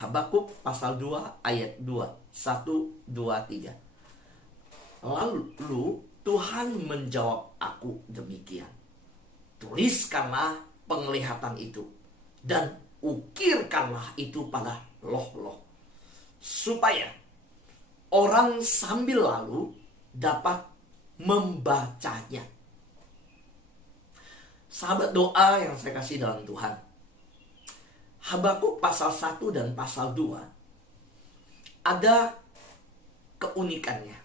Habakuk pasal 2 ayat 2. 1, 2, 3. Lalu Tuhan menjawab aku demikian. Tuliskanlah penglihatan itu dan ukirkanlah itu pada loh-loh, supaya orang sambil lalu dapat membacanya. Sahabat doa yang saya kasih dalam Tuhan, Habakuk pasal 1 dan pasal 2 ada keunikannya.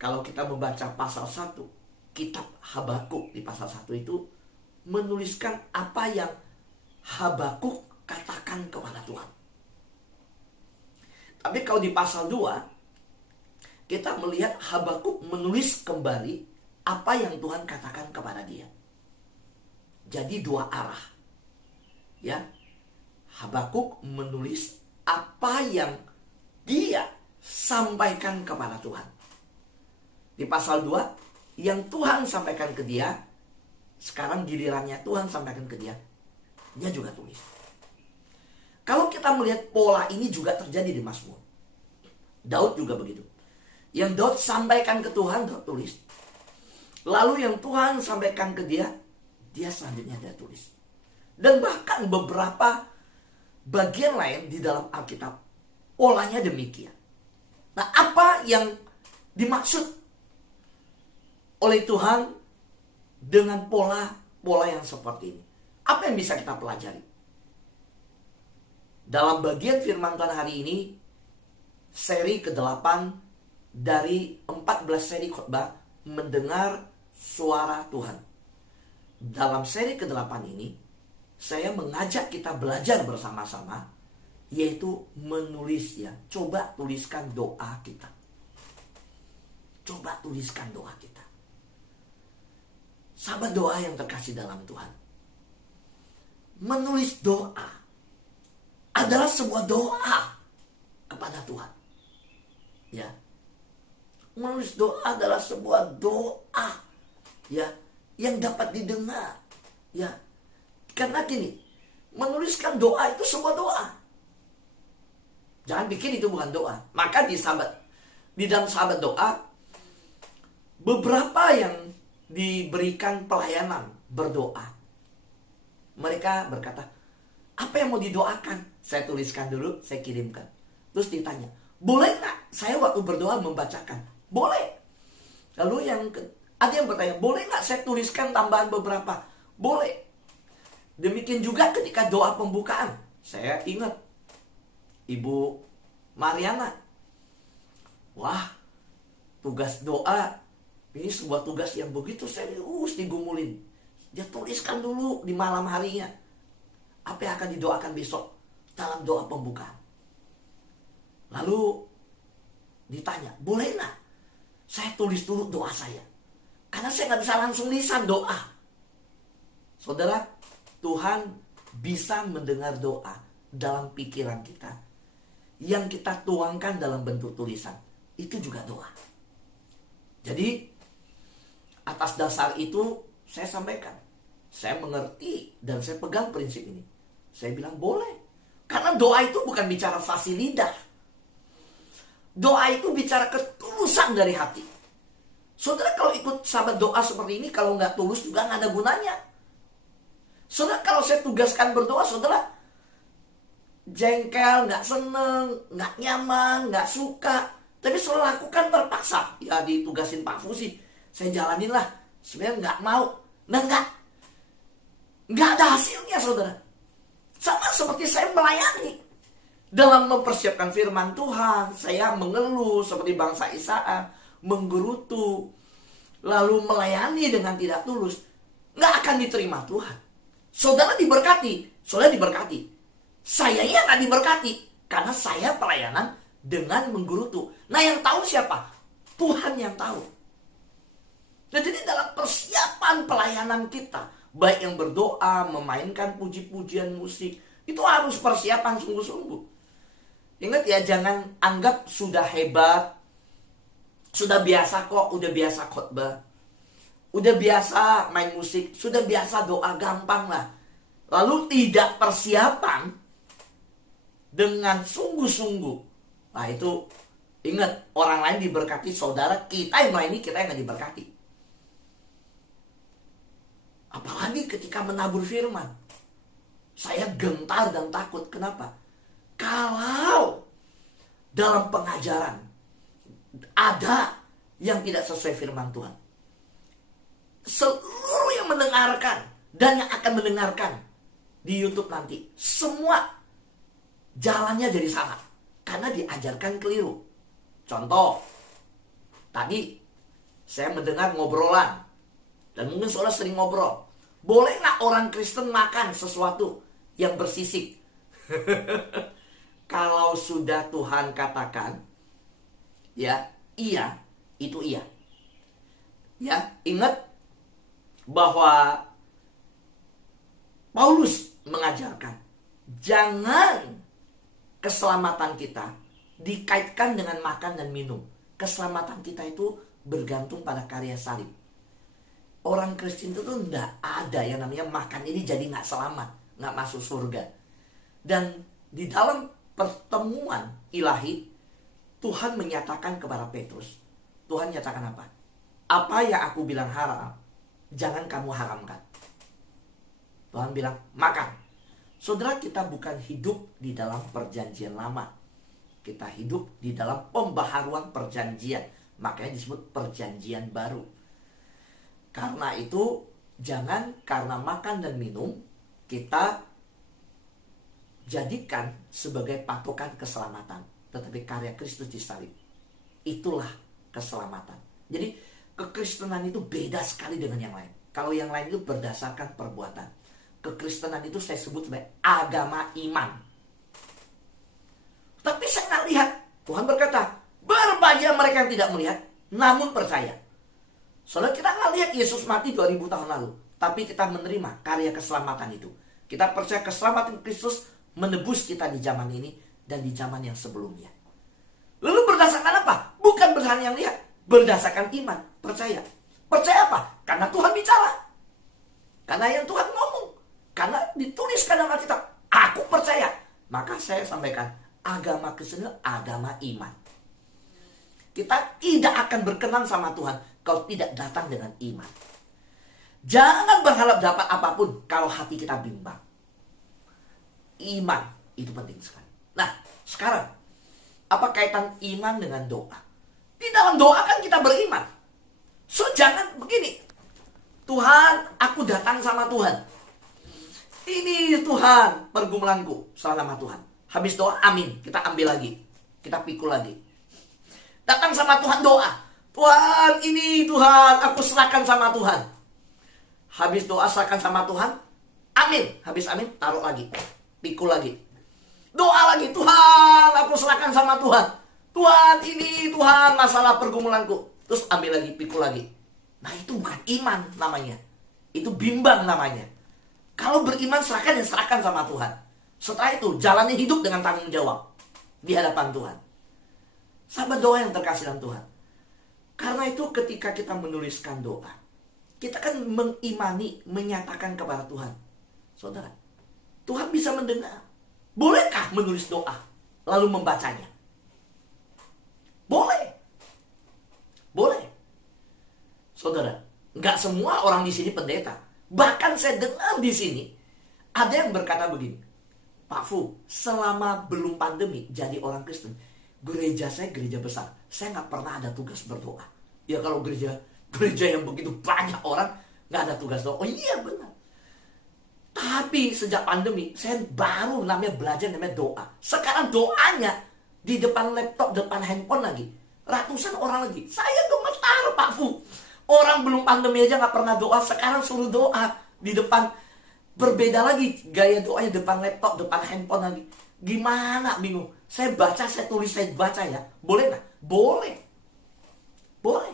Kalau kita membaca pasal 1, kitab Habakuk di pasal 1 itu menuliskan apa yang Habakuk katakan kepada Tuhan. Tapi kalau di pasal 2, kita melihat Habakuk menulis kembali apa yang Tuhan katakan kepada dia. Jadi dua arah. Ya. Habakuk menulis apa yang dia sampaikan kepada Tuhan. Di pasal 2, yang Tuhan sampaikan ke dia, sekarang gilirannya Tuhan sampaikan ke dia, dia juga tulis. Kalau kita melihat pola ini juga terjadi di Mazmur. Daud juga begitu. Yang Daud sampaikan ke Tuhan, Daud tulis. Lalu yang Tuhan sampaikan ke dia, dia selanjutnya dia tulis. Dan bahkan beberapa bagian lain di dalam Alkitab, polanya demikian. Nah, apa yang dimaksud oleh Tuhan dengan pola yang seperti ini? Apa yang bisa kita pelajari? Dalam bagian firman Tuhan hari ini, seri ke-8 dari 14 seri khotbah mendengar suara Tuhan. Dalam seri ke-8 ini, saya mengajak kita belajar bersama-sama, yaitu menulis ya. Coba tuliskan doa kita. Coba tuliskan doa kita. Sahabat doa yang terkasih dalam Tuhan, menulis doa adalah sebuah doa kepada Tuhan. Ya. Menulis doa adalah sebuah doa ya yang dapat didengar. Ya. Karena gini, menuliskan doa itu sebuah doa. Jangan pikir itu bukan doa. Maka di dalam sahabat doa, beberapa yang diberikan pelayanan berdoa. Mereka berkata, apa yang mau didoakan? Saya tuliskan dulu, saya kirimkan. Terus ditanya, boleh nggak saya waktu berdoa membacakan? Boleh. Lalu ada yang bertanya, boleh nggak saya tuliskan tambahan beberapa? Boleh. Demikian juga ketika doa pembukaan. Saya ingat Ibu Mariana. Wah, tugas doa ini sebuah tugas yang begitu serius digumulin. Dia tuliskan dulu di malam harinya apa yang akan didoakan besok dalam doa pembukaan. Lalu ditanya, boleh nggak saya tulis dulu doa saya? Karena saya nggak bisa langsung lisan doa. Saudara, Tuhan bisa mendengar doa dalam pikiran kita yang kita tuangkan dalam bentuk tulisan. Itu juga doa. Jadi atas dasar itu saya sampaikan, saya mengerti dan saya pegang prinsip ini. Saya bilang boleh. Karena doa itu bukan bicara fasih lidah. Doa itu bicara ketulusan dari hati. Saudara kalau ikut sahabat doa seperti ini, kalau nggak tulus juga nggak ada gunanya. Saudara kalau saya tugaskan berdoa, saudara jengkel, nggak seneng, nggak nyaman, nggak suka, tapi saudara lakukan terpaksa. Ya ditugasin Pak Fusi, saya jalanin lah. Sebenarnya nggak mau. Nah nggak ada hasilnya saudara. Sama seperti saya melayani. Dalam mempersiapkan firman Tuhan, saya mengeluh seperti bangsa Israel, menggerutu, lalu melayani dengan tidak tulus, nggak akan diterima Tuhan. Saudara diberkati, saudara diberkati. Saya yang nggak diberkati, karena saya pelayanan dengan menggerutu. Nah yang tahu siapa? Tuhan yang tahu. Nah jadi dalam persiapan pelayanan kita, baik yang berdoa, memainkan puji-pujian musik, itu harus persiapan sungguh-sungguh. Ingat ya, jangan anggap sudah hebat, sudah biasa kok, udah biasa khotbah, udah biasa main musik, sudah biasa doa gampang lah. Lalu tidak persiapan, dengan sungguh-sungguh. Nah itu, ingat, orang lain diberkati, saudara, kita yang melayani, kita yang gak diberkati. Apalagi ketika menabur firman. Saya gentar dan takut. Kenapa? Kalau dalam pengajaran ada yang tidak sesuai firman Tuhan, seluruh yang mendengarkan dan yang akan mendengarkan di YouTube nanti, semua jalannya jadi salah karena diajarkan keliru. Contoh, tadi saya mendengar ngobrolan, dan mungkin saudara sering ngobrol, boleh nggak orang Kristen makan sesuatu yang bersisik? Kalau sudah Tuhan katakan, ya iya, itu iya. Ya, ingat bahwa Paulus mengajarkan, jangan keselamatan kita dikaitkan dengan makan dan minum. Keselamatan kita itu bergantung pada karya salib. Orang Kristen itu tuh tidak ada yang namanya makan ini jadi gak selamat, gak masuk surga. Dan di dalam pertemuan ilahi, Tuhan menyatakan kepada Petrus, Tuhan nyatakan apa? Apa yang aku bilang haram, jangan kamu haramkan. Tuhan bilang, makan. Saudara, kita bukan hidup di dalam perjanjian lama. Kita hidup di dalam pembaharuan perjanjian. Makanya disebut perjanjian baru. Karena itu, jangan karena makan dan minum, kita jadikan sebagai patokan keselamatan. Tetapi karya Kristus di salib, itulah keselamatan. Jadi, kekristenan itu beda sekali dengan yang lain. Kalau yang lain itu berdasarkan perbuatan. Kekristenan itu saya sebut sebagai agama iman. Tapi saya nggak lihat. Tuhan berkata, berbahagia mereka yang tidak melihat, namun percaya. Soalnya kita nggak lihat Yesus mati 2000 tahun lalu, tapi kita menerima karya keselamatan itu. Kita percaya keselamatan Kristus menebus kita di zaman ini dan di zaman yang sebelumnya. Lalu berdasarkan apa? Bukan berdasarkan yang lihat, berdasarkan iman, percaya. Percaya apa? Karena Tuhan bicara. Karena yang Tuhan ngomong. Karena dituliskan dalam Alkitab, aku percaya. Maka saya sampaikan, agama Kristen agama iman. Kita tidak akan berkenan sama Tuhan kalau tidak datang dengan iman. Jangan berharap dapat apapun kalau hati kita bimbang. Iman itu penting sekali. Nah, sekarang apa kaitan iman dengan doa? Di dalam doa kan kita beriman. So jangan begini, Tuhan, aku datang sama Tuhan. Ini Tuhan pergumulanku, salah sama Tuhan. Habis doa, amin, kita ambil lagi, kita pikul lagi. Datang sama Tuhan doa, Tuhan ini Tuhan, aku serahkan sama Tuhan. Habis doa serahkan sama Tuhan, amin. Habis amin, taruh lagi, pikul lagi. Doa lagi, Tuhan, aku serahkan sama Tuhan. Tuhan ini Tuhan, masalah pergumulanku. Terus ambil lagi, pikul lagi. Nah itu bukan iman namanya. Itu bimbang namanya. Kalau beriman serahkan ya serahkan sama Tuhan. Setelah itu jalani hidup dengan tanggung jawab di hadapan Tuhan. Sahabat doa yang terkasih dalam Tuhan. Karena itu ketika kita menuliskan doa, kita kan mengimani, menyatakan kepada Tuhan. Saudara, Tuhan bisa mendengar. Bolehkah menulis doa lalu membacanya? Boleh. Boleh. Saudara, nggak semua orang di sini pendeta. Bahkan saya dengar di sini ada yang berkata begini, Pak Fu, selama belum pandemi jadi orang Kristen, gereja saya gereja besar, saya nggak pernah ada tugas berdoa. Ya kalau gereja yang begitu banyak orang nggak ada tugas doa. Oh iya benar. Tapi sejak pandemi saya baru namanya belajar namanya doa. Sekarang doanya di depan laptop, depan handphone lagi. Ratusan orang lagi. Saya gemetar Pak Fu. Orang belum pandemi aja gak pernah doa, sekarang suruh doa di depan. Berbeda lagi gaya doanya depan laptop, depan handphone lagi. Gimana bingung. Saya baca, saya tulis, saya baca ya. Boleh gak? Boleh. Boleh.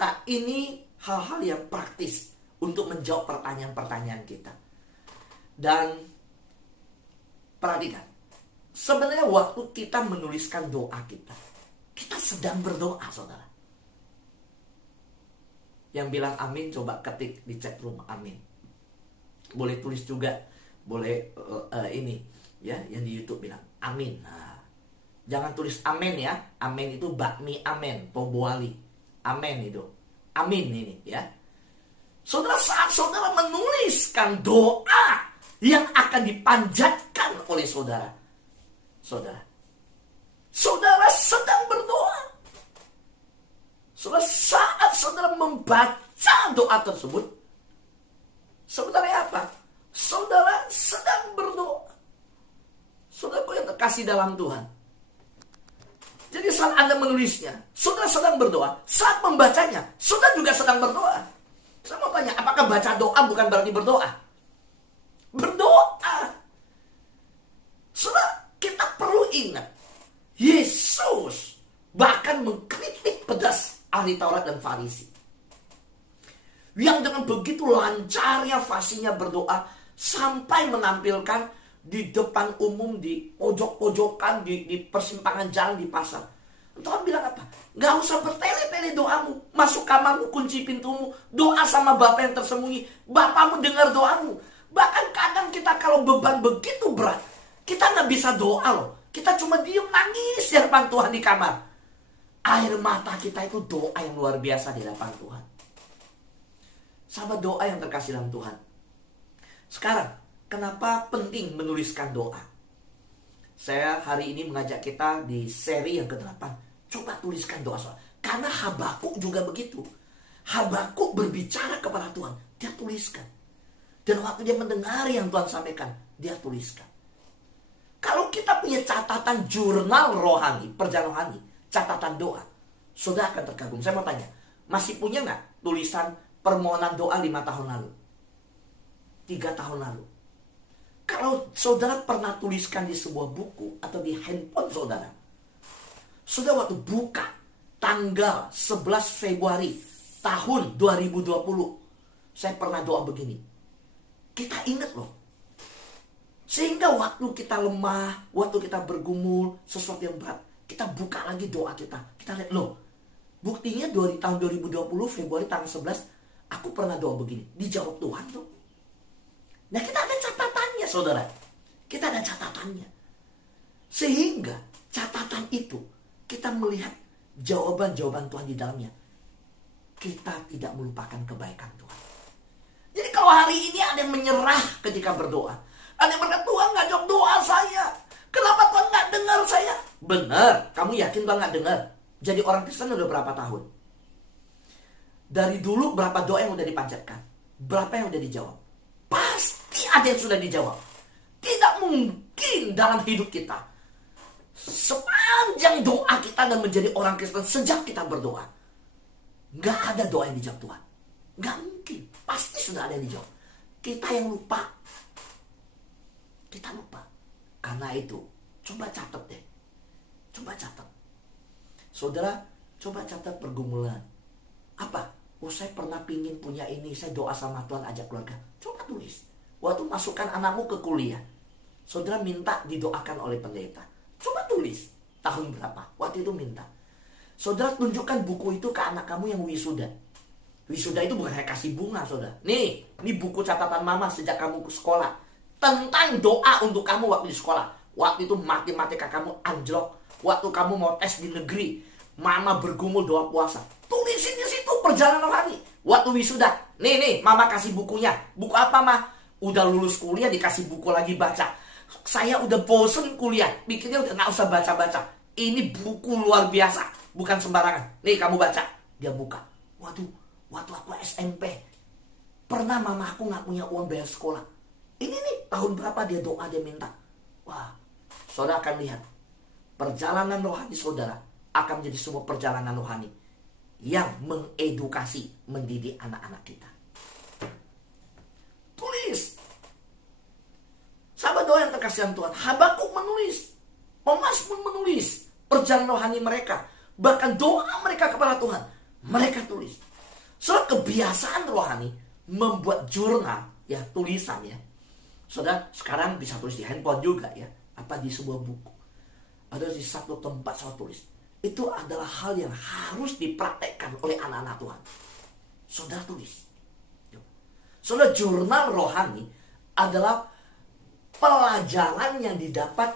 Nah ini hal-hal yang praktis untuk menjawab pertanyaan-pertanyaan kita. Dan perhatikan, sebenarnya waktu kita menuliskan doa kita sedang berdoa, saudara. Yang bilang amin coba ketik di chat room amin. Boleh tulis juga, boleh ini. Ya, yang di YouTube bilang amin. Nah, jangan tulis amin ya. Amin itu bakmi amen, poboali. Amin itu. Amin ini ya. Saudara, saat saudara menuliskan doa yang akan dipanjatkan oleh saudara, saudara sedang berdoa. Saudara, saat saudara membaca doa tersebut, sebenarnya apa? Saudara sedang berdoa. Saudara yang terkasih dalam Tuhan. Jadi saat Anda menulisnya, saudara sedang berdoa. Saat membacanya, saudara juga sedang berdoa. Saya mau tanya, apakah baca doa bukan berarti berdoa? Berdoa. Saudara, kita perlu ingat, Yesus bahkan mengkritik pedas ahli Taurat dan Farisi, yang dengan begitu lancarnya fasihnya berdoa, sampai menampilkan di depan umum, di pojok-pojokan, di persimpangan jalan, di pasar. Tuhan bilang apa? Gak usah bertele-tele doamu. Masuk kamarmu, kunci pintumu, doa sama Bapa yang tersembunyi. Bapamu dengar doamu. Bahkan kadang kita kalau beban begitu berat, kita gak bisa doa loh. Kita cuma diem nangis di depan Tuhan di kamar. Air mata kita itu doa yang luar biasa di depan Tuhan. Sahabat doa yang terkasih dalam Tuhan. Sekarang, kenapa penting menuliskan doa? Saya hari ini mengajak kita di seri yang ke-8. Coba tuliskan doa. Karena Habakuk juga begitu. Habakuk berbicara kepada Tuhan. Dia tuliskan. Dan waktu dia mendengar yang Tuhan sampaikan, dia tuliskan. Kalau kita punya catatan jurnal rohani, perjalanan rohani, catatan doa, saudara akan terkagum. Saya mau tanya, masih punya nggak tulisan permohonan doa 5 tahun lalu? 3 tahun lalu? Kalau saudara pernah tuliskan di sebuah buku atau di handphone saudara, saudara waktu buka tanggal 11 Februari tahun 2020, saya pernah doa begini. Kita ingat loh. Sehingga waktu kita lemah, waktu kita bergumul, sesuatu yang berat, kita buka lagi doa kita. Kita lihat loh, buktinya dari tahun 2020 Februari tanggal 11, aku pernah doa begini. Dijawab Tuhan tuh. Nah, kita ada catatannya, saudara. Kita ada catatannya. Sehingga catatan itu, kita melihat jawaban-jawaban Tuhan di dalamnya. Kita tidak melupakan kebaikan Tuhan. Jadi kalau hari ini ada yang menyerah ketika berdoa, ada yang berkata, Tuhan nggak jawab doa saya. Kenapa Tuhan nggak dengar saya? Benar, kamu yakin Tuhan nggak dengar? Jadi orang Kristen udah berapa tahun? Dari dulu berapa doa yang udah dipanjatkan? Berapa yang udah dijawab? Pasti ada yang sudah dijawab. Tidak mungkin dalam hidup kita, sepanjang doa kita dan menjadi orang Kristen sejak kita berdoa, gak ada doa yang dijawab Tuhan. Gak mungkin. Pasti sudah ada yang dijawab. Kita yang lupa. Kita lupa. Karena itu, coba catat deh. Coba catat. Saudara, coba catat pergumulan. Apa? Oh, saya pernah pingin punya ini, saya doa sama Tuhan, ajak keluarga. Coba tulis. Waktu masukkan anakmu ke kuliah, saudara minta didoakan oleh pendeta. Coba tulis. Tahun berapa? Waktu itu minta. Saudara tunjukkan buku itu ke anak kamu yang wisuda. Wisuda itu bukan hanya kasih bunga, saudara. Nih, ini buku catatan mama sejak kamu ke sekolah. Tentang doa untuk kamu waktu di sekolah. Waktu itu matematika kamu anjlok. Waktu kamu mau tes di negeri, mama bergumul doa puasa. Tulisin di situ perjalanan rohani. Waktu wisuda, nih, mama kasih bukunya. Buku apa, mah? Udah lulus kuliah dikasih buku lagi baca. Saya udah bosen kuliah, pikirnya udah gak usah baca-baca. Ini buku luar biasa, bukan sembarangan. Nih kamu baca. Dia buka. Waduh, waktu aku SMP, pernah mama aku gak punya uang bayar sekolah. Ini nih, tahun berapa dia doa, dia minta. Wah, saudara akan lihat. Perjalanan rohani saudara akan menjadi sebuah perjalanan rohani yang mengedukasi, mendidik anak-anak kita. Tulis. Sahabat doa yang terkasih Tuhan, Habakuk menulis, Mazmur menulis perjalanan rohani mereka, bahkan doa mereka kepada Tuhan, mereka tulis. Soal kebiasaan rohani membuat jurnal, ya tulisan ya. Saudara sekarang bisa tulis di handphone juga ya, apa di sebuah buku, ada di satu tempat saya tulis. Itu adalah hal yang harus dipraktekkan oleh anak-anak Tuhan. Saudara tulis. Saudara, jurnal rohani adalah pelajaran yang didapat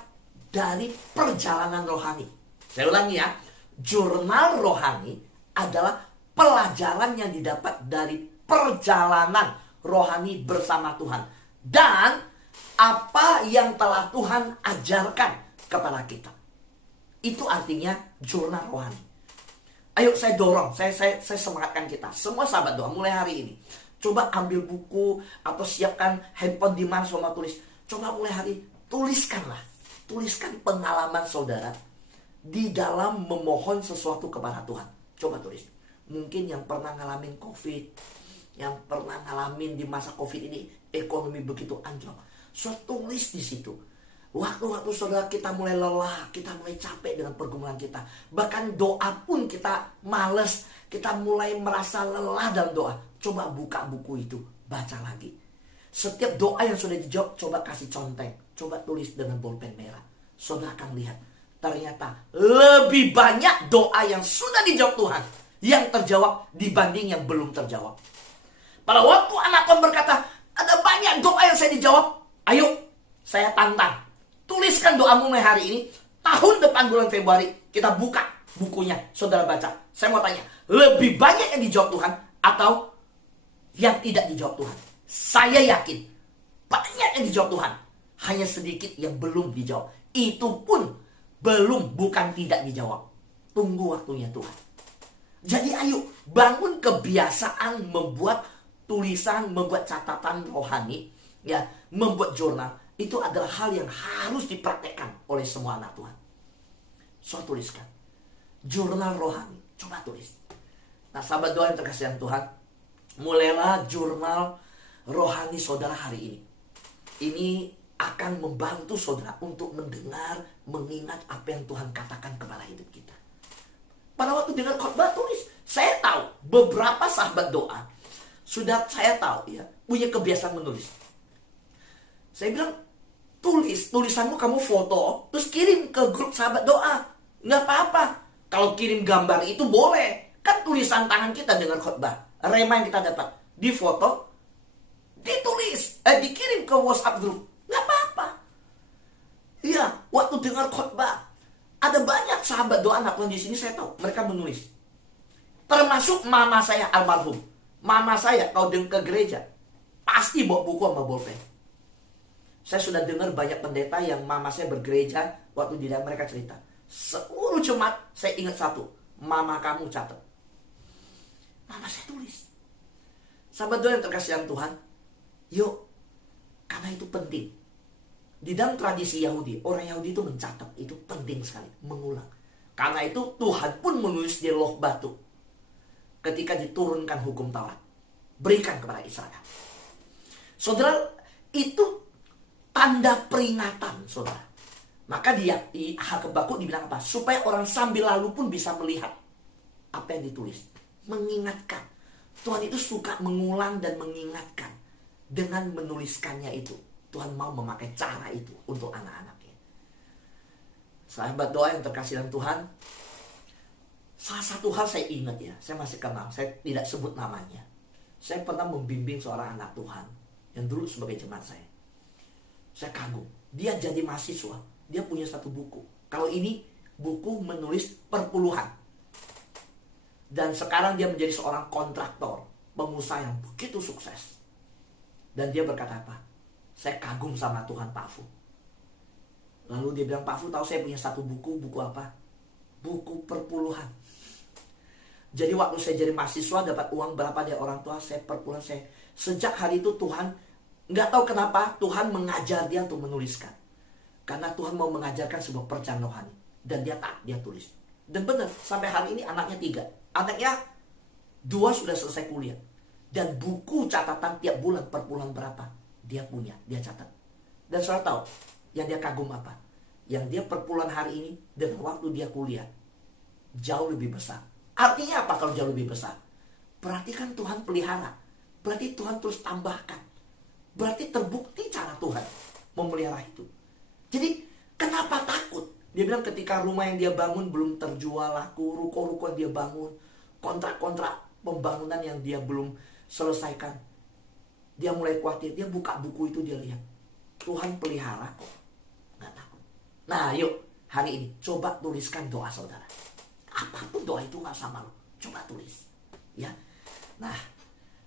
dari perjalanan rohani. Saya ulangi ya, jurnal rohani adalah pelajaran yang didapat dari perjalanan rohani bersama Tuhan. Dan apa yang telah Tuhan ajarkan kepada kita. Itu artinya jurnal rohani. Ayo saya dorong, saya semangatkan kita. Semua sahabat doa mulai hari ini. Coba ambil buku atau siapkan handphone di mana semua tulis. Coba mulai hari tuliskanlah. Tuliskan pengalaman saudara di dalam memohon sesuatu kepada Tuhan. Coba tulis. Mungkin yang pernah ngalamin COVID, yang pernah ngalamin di masa COVID ini ekonomi begitu anjlok. So tulis di situ. Waktu-waktu saudara kita mulai lelah, kita mulai capek dengan pergumulan kita. Bahkan doa pun kita males, kita mulai merasa lelah dalam doa. Coba buka buku itu, baca lagi. Setiap doa yang sudah dijawab, coba kasih conteng. Coba tulis dengan bolpen merah. Saudara akan lihat, ternyata lebih banyak doa yang sudah dijawab Tuhan yang terjawab dibanding yang belum terjawab. Pada waktu anak Tuhan berkata, ada banyak doa yang saya dijawab. Ayo, saya tantang. Tuliskan doamu mulai hari ini. Tahun depan bulan Februari kita buka bukunya, saudara baca. Saya mau tanya, lebih banyak yang dijawab Tuhan atau yang tidak dijawab Tuhan? Saya yakin banyak yang dijawab Tuhan, hanya sedikit yang belum dijawab. Itu pun bukan tidak dijawab. Tunggu waktunya Tuhan. Jadi ayo bangun kebiasaan membuat tulisan, membuat catatan rohani, ya, membuat jurnal. Itu adalah hal yang harus dipraktekkan oleh semua anak Tuhan. So tuliskan. Jurnal rohani. Coba tulis. Nah sahabat doa yang terkasih yang Tuhan. Mulailah jurnal rohani saudara hari ini. Ini akan membantu saudara untuk mendengar, mengingat apa yang Tuhan katakan kepada hidup kita. Pada waktu dengar khotbah tulis. Saya tahu beberapa sahabat doa. Sudah saya tahu ya. Punya kebiasaan menulis. Saya bilang, tulisanmu kamu foto, terus kirim ke grup sahabat doa. Nggak apa-apa. Kalau kirim gambar itu boleh. Kan tulisan tangan kita dengan khotbah. Rema yang kita dapat. Di foto, ditulis. Dikirim ke WhatsApp grup. Nggak apa-apa. Iya, waktu dengar khotbah. Ada banyak sahabat doa anak Tuhan di sini saya tahu. Mereka menulis. Termasuk mama saya almarhum. Mama saya kalau ke gereja, pasti bawa buku sama bolpen. Saya sudah dengar banyak pendeta yang mama saya bergereja, waktu di dalam mereka cerita. Seluruh jemaat, saya ingat satu. Mama kamu catat. Mama saya tulis. Sahabat doa yang terkasih dalam Tuhan. Yuk, karena itu penting. Di dalam tradisi Yahudi, orang Yahudi itu mencatat. Itu penting sekali, mengulang. Karena itu Tuhan pun menulis di loh batu. Ketika diturunkan hukum Taurat. Berikan kepada Israel. Saudara, itu tanda peringatan, saudara. Maka di Habakuk dibilang apa? Supaya orang sambil lalu pun bisa melihat apa yang ditulis. Mengingatkan. Tuhan itu suka mengulang dan mengingatkan. Dengan menuliskannya itu. Tuhan mau memakai cara itu untuk anak-anaknya. Sahabat doa yang terkasih dalam Tuhan. Salah satu hal saya ingat ya. Saya masih kenal. Saya tidak sebut namanya. Saya pernah membimbing seorang anak Tuhan. Yang dulu sebagai jemaat saya. Saya kagum. Dia jadi mahasiswa. Dia punya satu buku. Kalau ini buku menulis perpuluhan. Dan sekarang dia menjadi seorang kontraktor. Pengusaha yang begitu sukses. Dan dia berkata apa? Saya kagum sama Tuhan Pak Fu. Lalu dia bilang, Pak Fu tahu saya punya satu buku. Buku apa? Buku perpuluhan. Jadi waktu saya jadi mahasiswa dapat uang berapa dari orang tua. Saya perpuluhan saya. Sejak hari itu Tuhan nggak tahu kenapa Tuhan mengajar dia untuk menuliskan. Karena Tuhan mau mengajarkan sebuah perjalanan rohani. Dan dia tulis. Dan benar, sampai hari ini anaknya 3. Anaknya 2 sudah selesai kuliah. Dan buku catatan tiap bulan perpuluhan berapa dia punya, dia catat. Dan saudara tahu, yang dia kagum apa? Yang dia perpuluhan hari ini dengan waktu dia kuliah jauh lebih besar. Artinya apa kalau jauh lebih besar? Berarti kan Tuhan pelihara. Berarti Tuhan terus tambahkan. Berarti terbukti cara Tuhan memelihara itu. Jadi kenapa takut? Dia bilang ketika rumah yang dia bangun belum terjual laku, ruko-ruko yang dia bangun, kontrak-kontrak pembangunan yang dia belum selesaikan, dia mulai khawatir. Dia buka buku itu, dia lihat Tuhan pelihara kok. Nggak takut. Nah yuk, hari ini coba tuliskan doa saudara. Apapun doa itu nggak sama lo. Coba tulis. Ya. Nah,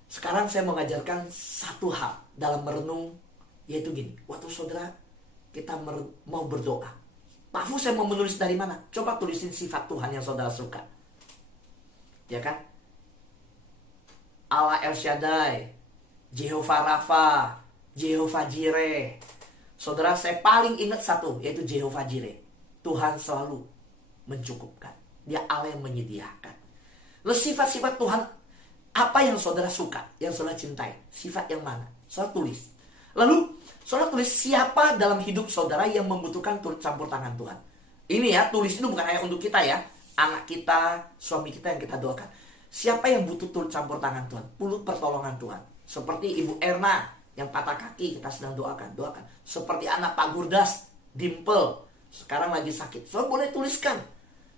sekarang saya mengajarkan satu hal dalam merenung, yaitu gini. Waktu saudara kita mau berdoa, Pak Fu, saya mau menulis dari mana? Coba tulisin sifat Tuhan yang saudara suka. Ya kan? Allah El Shaddai, Jehovah Rafa, Jehovah Jireh. Saudara, saya paling ingat satu, yaitu Jehovah Jireh. Tuhan selalu mencukupkan. Dia Allah yang menyediakan. Lalu sifat-sifat Tuhan, apa yang saudara suka, yang saudara cintai? Sifat yang mana? Saudara tulis. Lalu saudara tulis siapa dalam hidup saudara yang membutuhkan turut campur tangan Tuhan. Ini ya, tulis itu bukan hanya untuk kita ya. Anak kita, suami kita yang kita doakan. Siapa yang butuh turut campur tangan Tuhan, perlu pertolongan Tuhan. Seperti Ibu Erna yang patah kaki, kita sedang doakan. Seperti anak Pak Gurdas, Dimple, sekarang lagi sakit. Saudara boleh tuliskan.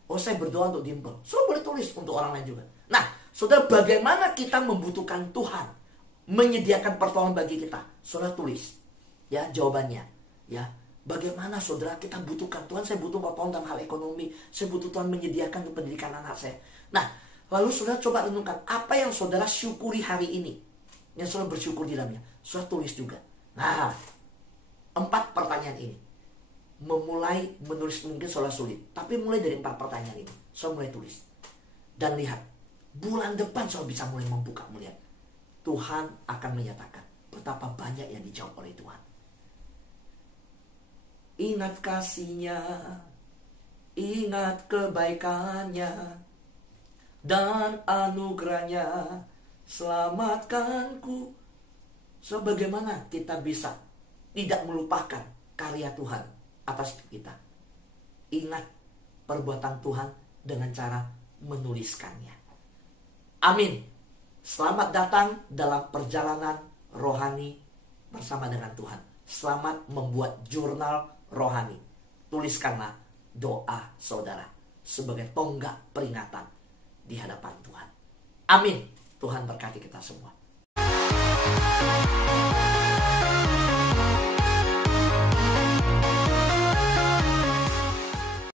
Oh, saya berdoa untuk Dimple. Saudara boleh tulis untuk orang lain juga. Nah, saudara, bagaimana kita membutuhkan Tuhan menyediakan pertolongan bagi kita? Saudara tulis ya jawabannya. Ya, bagaimana saudara kita butuhkan Tuhan? Saya butuh pertolongan dalam hal ekonomi. Saya butuh Tuhan menyediakan untuk pendidikan anak saya. Nah, lalu saudara coba renungkan apa yang saudara syukuri hari ini, yang saudara bersyukur di dalamnya. Saudara tulis juga. Nah, 4 pertanyaan ini. Memulai menulis mungkin saudara sulit, tapi mulai dari 4 pertanyaan ini saudara mulai tulis. Dan lihat, bulan depan saudara bisa mulai membuka, melihat Tuhan akan menyatakan betapa banyak yang dijawab oleh Tuhan. Ingat kasih-Nya, ingat kebaikan-Nya, dan anugerah-Nya selamatkanku. So, bagaimana kita bisa tidak melupakan karya Tuhan atas kita? Ingat perbuatan Tuhan dengan cara menuliskannya. Amin. Selamat datang dalam perjalanan rohani bersama dengan Tuhan. Selamat membuat jurnal rohani. Tuliskanlah doa saudara sebagai tonggak peringatan di hadapan Tuhan. Amin. Tuhan berkati kita semua.